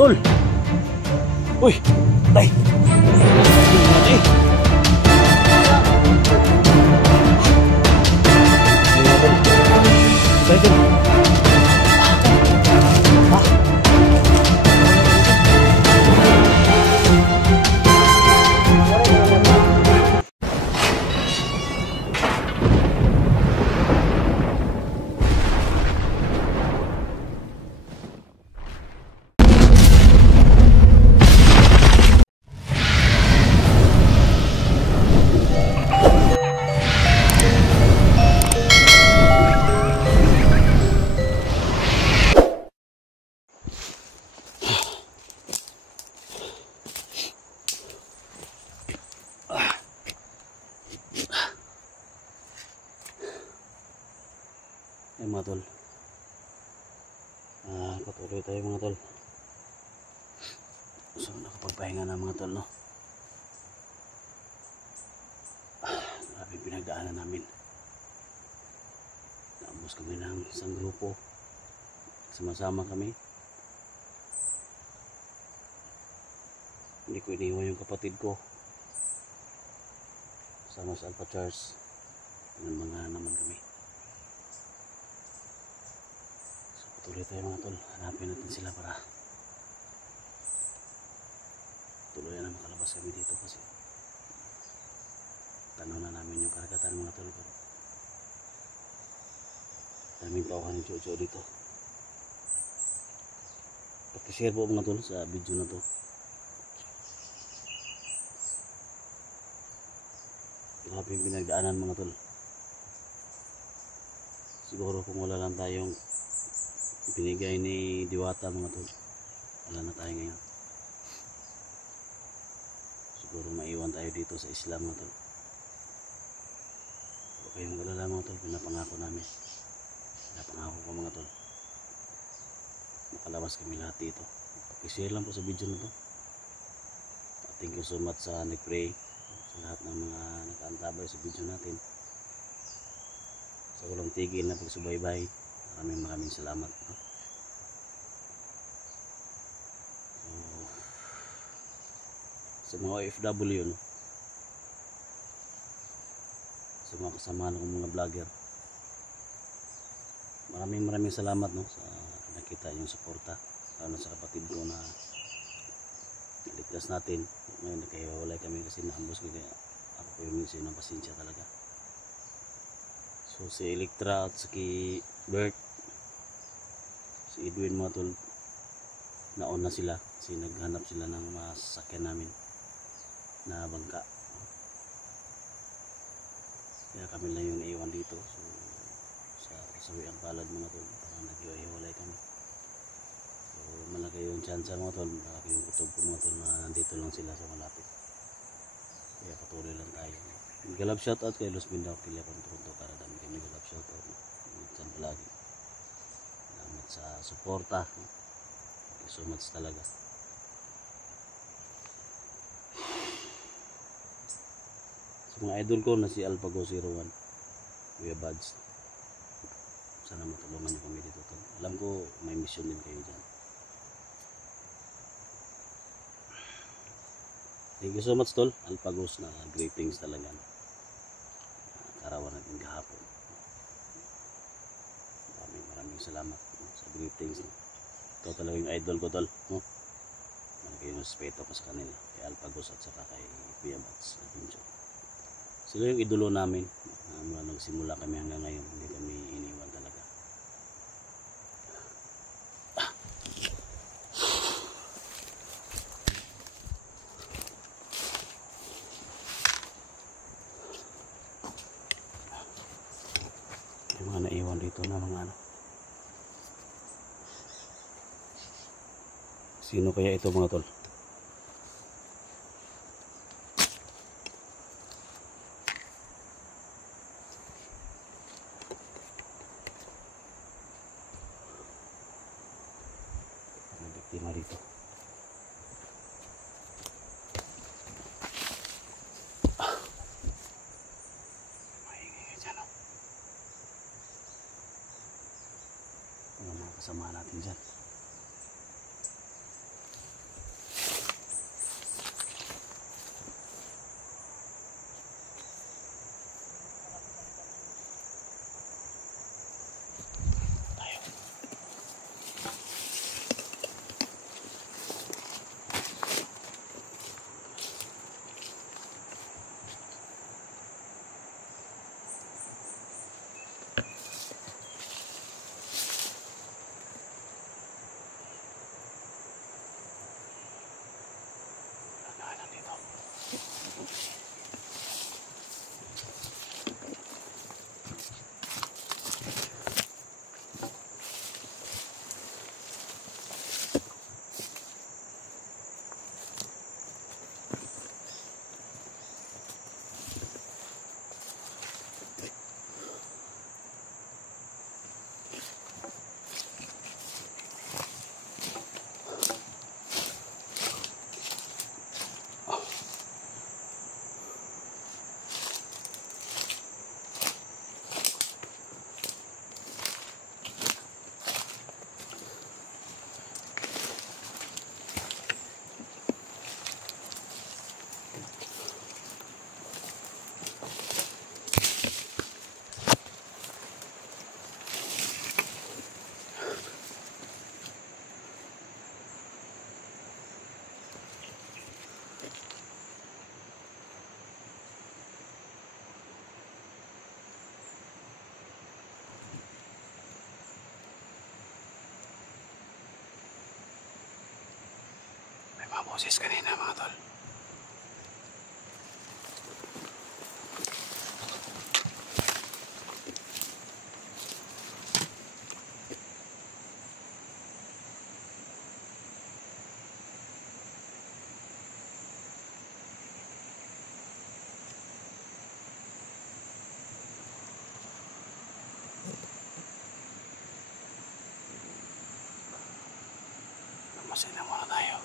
tol. Uy, tay. Tay. Tay, tol. Ay mga tol, patuloy tayo mga tol. So nakapagpahinga na mga tol, no? Grabe yung pinagdaanan namin. Naambos kami ng isang grupo, sama-sama kami. Hindi ko iniwan yung kapatid ko, sama sa Alpha Charles. Mga naman kami. Tuloy tayo mga tol, hanapin natin sila para tuloy na makalabas kami dito kasi tanaw na namin yung karagatan mga tol. Pero daming tauhan ng chocho dito. Pakishare po mga tol sa video na to. Grabe yung pinagdaanan mga tol. Siguro kung wala lang tayong binigay ni Diwata mga tol, wala na tayo ngayon. Siguro maiwan tayo dito sa Islam mga tol. Okay, mag-alala mga tol, pinapangako namin, pinapangako ko mga tol, makalabas kami lahat dito. Pakishare lang po sa video na to. Thank you so much sa nag-pray, sa lahat ng mga nag-aantabay sa video natin, sa walang tigil na pagsubaybay. Maraming salamat. So, sa mga OFW, no? Sa mga kasama ng mga vlogger, maraming salamat, no, sa nakita yung suporta, lalo sa kapatid ko na naligtas natin. Ngayon nagkahiwalay kami kasi naambos ko, kaya ako po yung minsan ng pasensya talaga. So si Electra at si Bert, si Edwin mga tol, nauna sila kasi naghanap sila ng masakyan namin na bangka. Kaya kami lang yung naiwan dito. So sa kasawiang palad mga tol, parang naghiwalay kami. So malaki yung chance mga tol, malaki yung kutob ko mga tol na nandito lang sila sa malapit. Kaya patuloy lang tayo. Galap shoutout kay Los Mindanao, Kilia Konto Karadami. Kami galap shoutout dyan palagi. Salamat sa suporta. Thank you so much talaga. Sa mga idol ko na si Alpago 01, Kuya Buds, sana matulungan niyo kami dito tol. Alam ko may mission din kayo dyan. Thank you so much tol, Alpagos, na greetings talaga. Karawan natin kahapon. Maraming salamat sa greetings. Ikaw talaga yung idol ko tol, no? Malaki yung respeto ko sa kanila, kay Alpagos at saka kay Kuya Buds Adventure. Sila yung idolo namin mula nagsimula kami hanggang ngayon. Hindi kami iniwan talaga. Yung mga naiwan dito na mga ano. Sino kaya ito mga tol? May biktima dito. Mga kasama natin dyan. Mga boses kanina mga tol. Masaya muna tayo.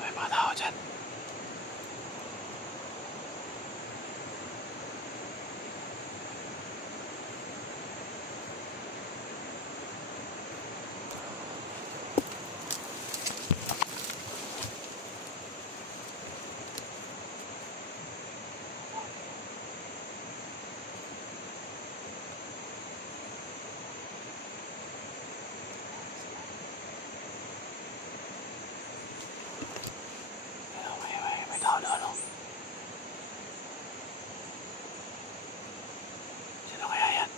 May mga tao dyan. May tao na ano. Sino kaya yan?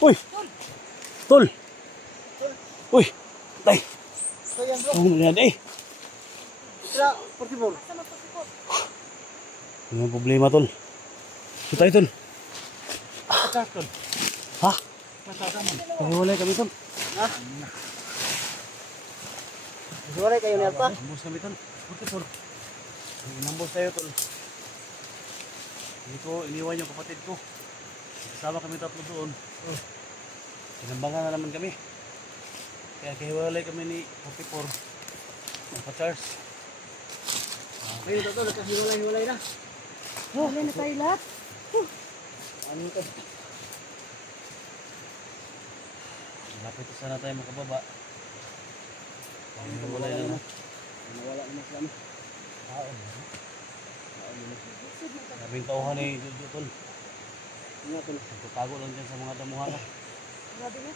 Uy! Tol! Uy! Tay! So yan bro, Ano yan eh? sila 44. Ano ang problema tol? Ito tayo tol. Atas tol. Ha? Masada man. Pahiwalay kami tol. Ha? Suwaray kayo ni Alpa? Nambos kami tol. 44. Nambos tayo tol. Hindi ko iniwan yung kapatid ko. Kasama kami tatlo doon. Sinambangan na naman kami. Kaya kahiwalay kami ni 44. Nagpa-charge. Ayun tol, nagkasiwalay-hiwalay na. Wala na tayo lahat. Ano to? Malapit na sana tayo makababa. Kahiwalay na naman. Nawala naman sila mo. Sabing tauhan ni Jojo tol. Nga tol. Nagtatago lang dyan sa mga damuhan. Grabe na.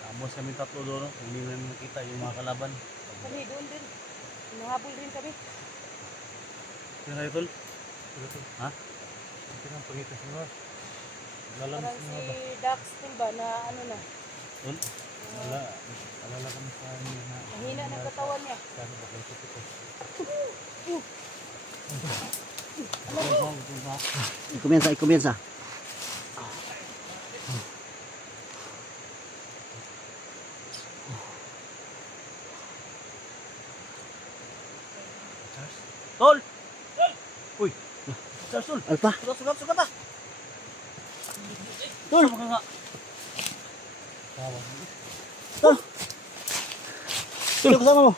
Tapos kami tatlo doon. Hindi namin nakita yung mga kalaban. Kami doon din. Nahabol din kami. Sino kayo tol? Ha? Ang pangitas mo. Lalang Parang si Dax din ba na ano na. tol? Alala kami sa inyo na. Mahina ng katawan niya. Sabi ba kayo ito? Ikumiensa. Tol! Uy! Charles tol! Alpa. Sugat ah. Tol! Sama ka nga! Tol! Sino kasama mo?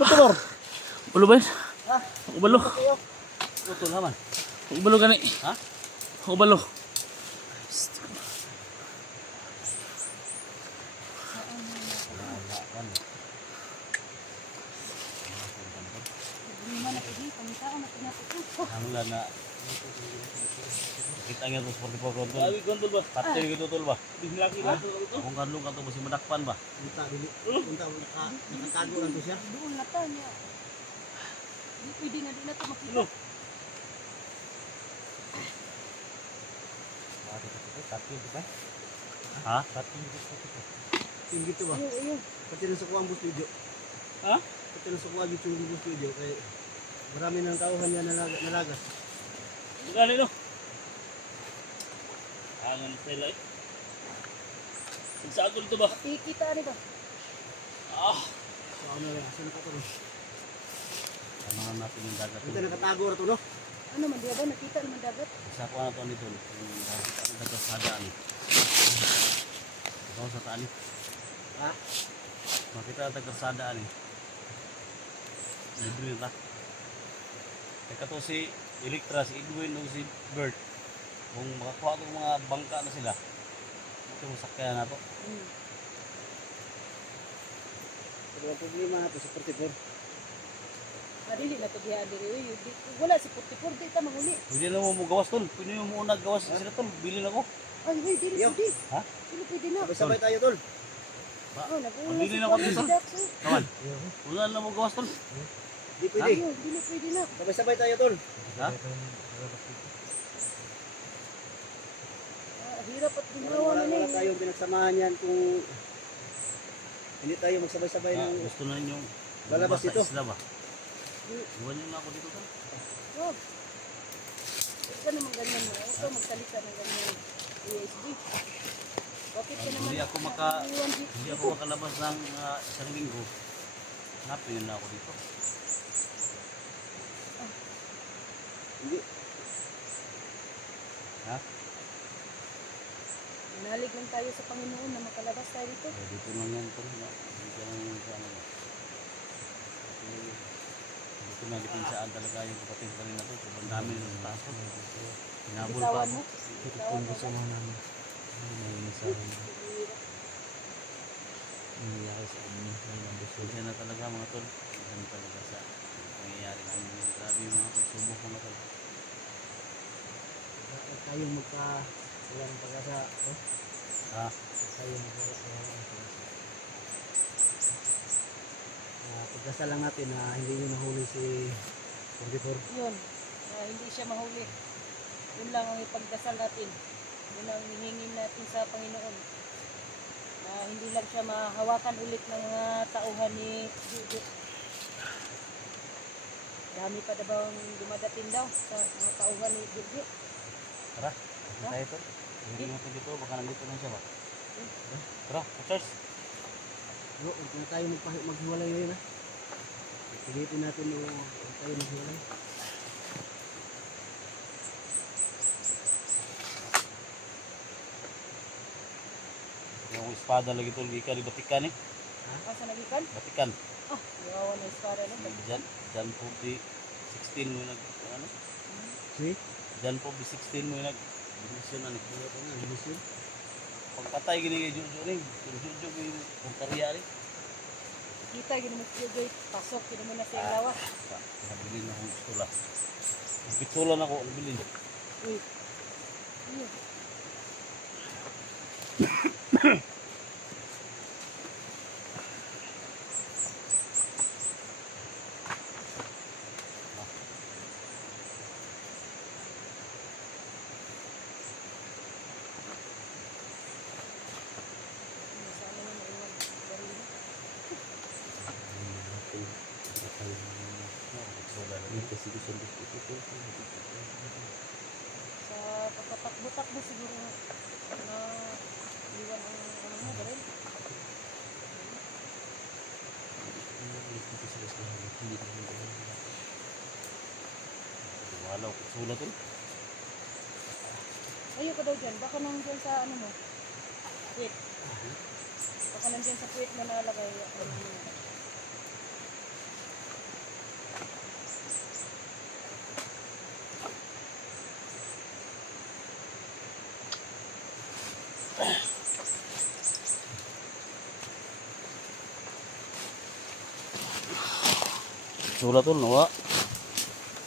Tutor! Ulo ba yun? Ha? Ubalo! Kayo? Tol naman. Ubalo gani. Ha? Ubalo. Ang lang na kita nga to sa 44 kontol. Gawi gondol ba? Patay gitu tol ba? Bihlaki na to. Kung kanlong ka to masih madakpan ba? Punta, dili. Punta, nakatago lang to siya. Doon na ta niya. Di pwede na di na to makita. Ha? Tinggi to ba? Ayun, ayun. Pati na sa kuwang bus video. Ha? Pati na sa kuwang YouTube bus video. Kaya marami ng tauhan niya nalagas. Gani no. Angan sila eh. Sa to ba? Kikita ni ba? Ah, So ano lang, saan ka to no? Samahan natin yung dagat. Ito nakatago na to no? ano man diya ba nakita naman dagat? Isa ko na to nito. Yung dagat sa daan. Ito sa taan eh. Ha? Makita na dagat sa daan eh. Libre na. Teka to si Electra, si Edwin, o si Bert. Kung makakuha itong mga bangka na sila, ito masakyan na to. Pero ang problema na to sa 44. Dili na to diha diri. Wala si 44 di ta mahuli. Pwede na mo gawas tol. Pwede mo muna gawas sila tol. Bilhin ako. Ay, dili Yo. pwede. Ha? Dili pwede na. Sabay tayo tol. Oh, nag-uula Pabili si na ako Juan dito. si Dax, eh. Kaman. Wala na mo gawas tol. Di pwede. Ayun, dili pwede na. Sabay tayo tol. Ha? Hirap at ginawa Wala, na wala eh. tayong pinagsamahan yan kung hindi tayo magsabay-sabay ng Gusto na niyo lalabas sa dito. isla ba? Iwan niyo na ako dito tol. Oh. Huwag ka naman ganyan mo. Huwag ka magsalita ng ganyan. ESG. Bakit ka naman? Hindi ako hindi ako makalabas ng isang linggo. Hanapin niyo na ako dito. Hindi. Ha? Nalig lang tayo sa Panginoon na makalabas tayo dito. Dito lang yan tol. Hindi ka lang yung sa ano ba. Dito na dipinsaan talaga yung kapatid pa rin na to. Sobrang dami ng taas ko. Hinabol pa Bitawan ako. mo. Bitawan mo ba? namin. Pasensya na talaga mga tol. Yan talaga sa pangyayari namin. Grabe yung mga pagsubok mga tol. Tayong wala ng pag-asa. Oh? Ha? Tayong wala ng pag-asa. Pagdasal lang natin na hindi nyo nahuli si 44. Yun. Hindi siya mahuli. Yun lang ang ipagdasal natin. Yun ang hihingin natin sa Panginoon. Na hindi lang siya mahawakan ulit ng mga tauhan ni Juju. Dami pa daw ang dumadating daw sa mga tauhan ni Juju. Tara. Kasi tayo tol. Hindi mo ito dito. Baka nandito na siya ba? Tara. Church. Bro, huwag na tayo maghiwalay ngayon ha. Pilitin natin huwag tayo maghiwalay. Yung espada lagi tol. Di ka di Batikan eh. Asa nagikan? Batikan. Ah, yawa na ispara no. Jan po di 16 mo nag ano? See? Jan po di 16 mo nag dimisyon ani. Division. Pagpatay gini kay Jojo ni. Jojo ko yung pagkarya ni. Kita gini mas Juju pasok gini mo na sa lawas. Nabili na akong pistola. Yung pistola na ako nabili. Uy. Uy. Sana yun, naiwan. Baril mo. Sa pagpatakbo-takbo siguro na iwan ang ano mo, baril. Wala ko sulat tol. Ayaw ka daw dyan. Baka nandyan sa ano mo. Puwit. Baka nandyan sa puwit mo nalagay. Ano mo. Sulat tol nawa.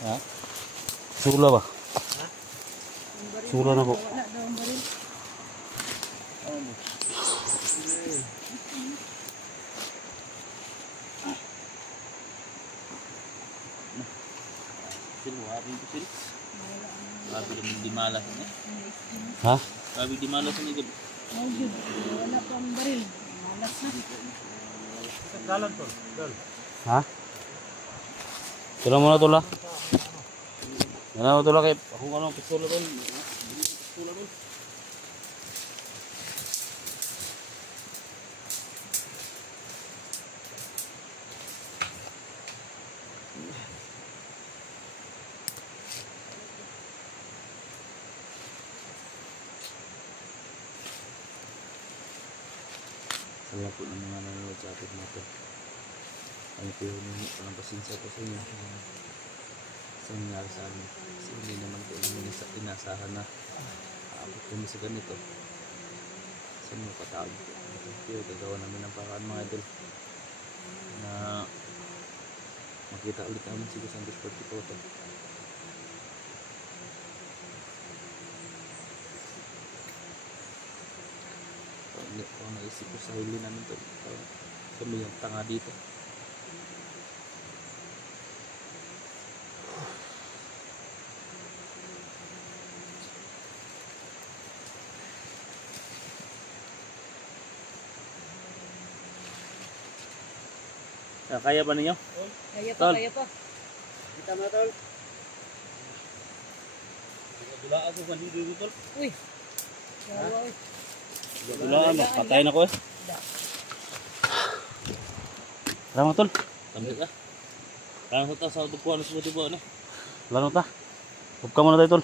Ha? Sula ba? Ang baril Sula na po. wala daw ang baril. Sinuwapin ko sila. Sabi naman di malas na. Ha? Sabi di malas na ito. Oh, yun. Wala pa ang baril. Malas na. Dalan tol. Dol. Ha? Tula mo na tula. Yan mo tula kay ako ano pistola doon. Pistola doon. Kaya po ng mga nanonood sa ating mga ito. Kami po yung walang pasensya po sa inyo. Sa nangyari sa amin. Kasi hindi naman po namin inasahan na aabot kami sa ganito. Sa mga patawag po. Pero gagawa namin ng paraan mga idol na makita ulit namin si Santos Porticoto. Hindi ko naisip ko sa huli namin to. Kami yung tanga dito. Kaya ba ninyo? Kaya pa, Tol. kaya pa. Kita mo tol. Dulaan ko kanino dito tol. Uy. Yawa, uy. Dulaan mo. Patayin ako eh. Salamat tol. Tambit ka. Kaya sa taas sa dupuan sa dupuan eh. Lalo ta. Huwag ka muna tayo tol.